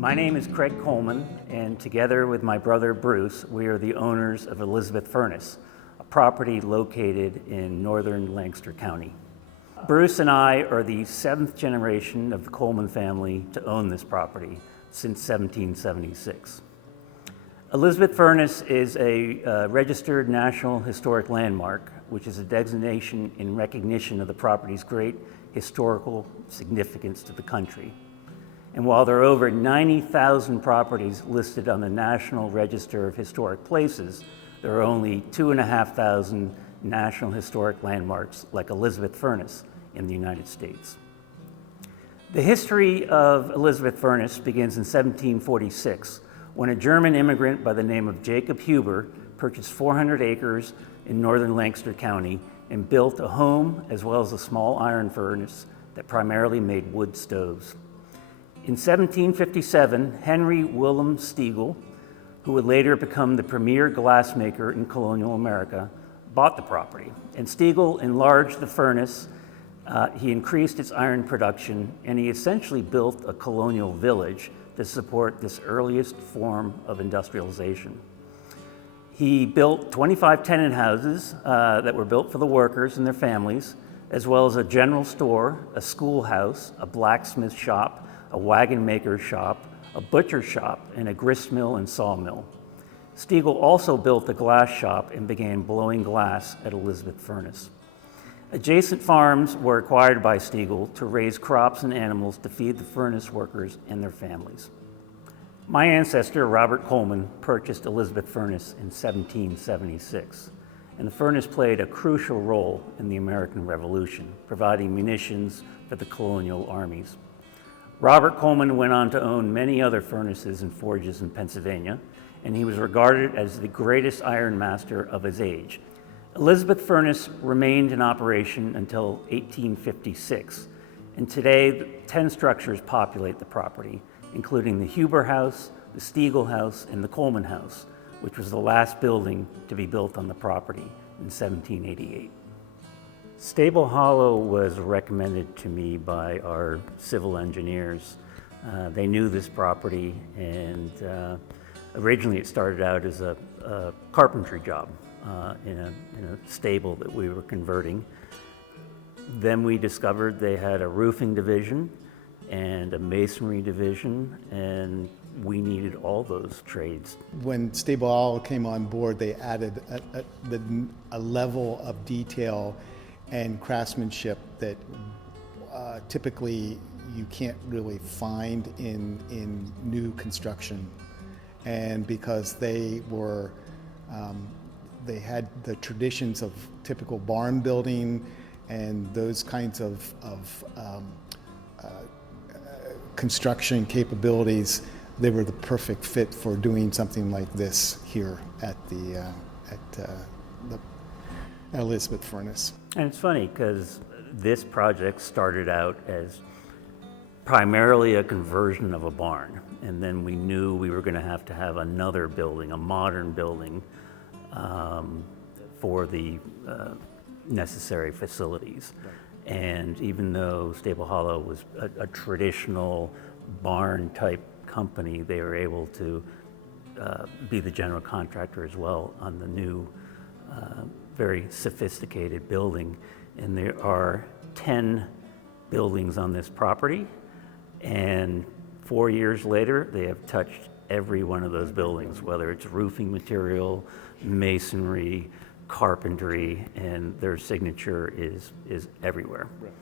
My name is Craig Coleman, and together with my brother Bruce, we are the owners of Elizabeth Furnace, a property located in northern Lancaster County. Bruce and I are the seventh generation of the Coleman family to own this property since 1776. Elizabeth Furnace is a registered National Historic Landmark, which is a designation in recognition of the property's great historical significance to the country. And while there are over 90,000 properties listed on the National Register of Historic Places, there are only 2,500 National Historic Landmarks like Elizabeth Furnace in the United States. The history of Elizabeth Furnace begins in 1746, when a German immigrant by the name of Jacob Huber purchased 400 acres in northern Lancaster County and built a home as well as a small iron furnace that primarily made wood stoves. In 1757, Henry Willem Stiegel, who would later become the premier glassmaker in colonial America, bought the property. And Stiegel enlarged the furnace, he increased its iron production, and he essentially built a colonial village to support this earliest form of industrialization. He built 25 tenant houses that were built for the workers and their families, as well as a general store, a schoolhouse, a blacksmith shop, a wagon maker's shop, a butcher shop, and a grist mill and sawmill. Stiegel also built a glass shop and began blowing glass at Elizabeth Furnace. Adjacent farms were acquired by Stiegel to raise crops and animals to feed the furnace workers and their families. My ancestor, Robert Coleman, purchased Elizabeth Furnace in 1776, and the furnace played a crucial role in the American Revolution, providing munitions for the colonial armies. Robert Coleman went on to own many other furnaces and forges in Pennsylvania, and he was regarded as the greatest iron master of his age. Elizabeth Furnace remained in operation until 1856, and today 10 structures populate the property, including the Huber House, the Stiegel House, and the Coleman House, which was the last building to be built on the property in 1788. Stable Hollow was recommended to me by our civil engineers. They knew this property, and originally it started out as a carpentry job in a stable that we were converting. Then we discovered they had a roofing division and a masonry division, and we needed all those trades. When Stable Hollow came on board, they added a level of detail and craftsmanship that typically you can't really find in new construction. And because they were, they had the traditions of typical barn building and those kinds of construction capabilities, they were the perfect fit for doing something like this here at the Elizabeth Furnace. And it's funny because this project started out as primarily a conversion of a barn, and then we knew we were going to have another building, a modern building, for the necessary facilities. Right. And even though Stable Hollow was a traditional barn type company, they were able to be the general contractor as well on the new very sophisticated building. And there are 10 buildings on this property, and 4 years later they have touched every one of those buildings, whether it's roofing material, masonry, carpentry, and their signature is everywhere. Right.